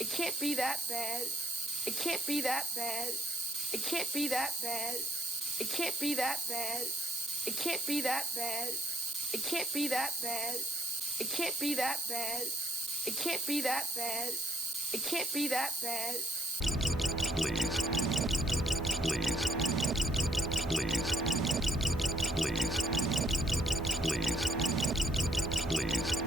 It can't be that bad. It can't be that bad. It can't be that bad. It can't be that bad. It can't be that bad. It can't be that bad. It can't be that bad. It can't be that bad. It can't be that bad. Please. Please. Please. Please. Please. Please.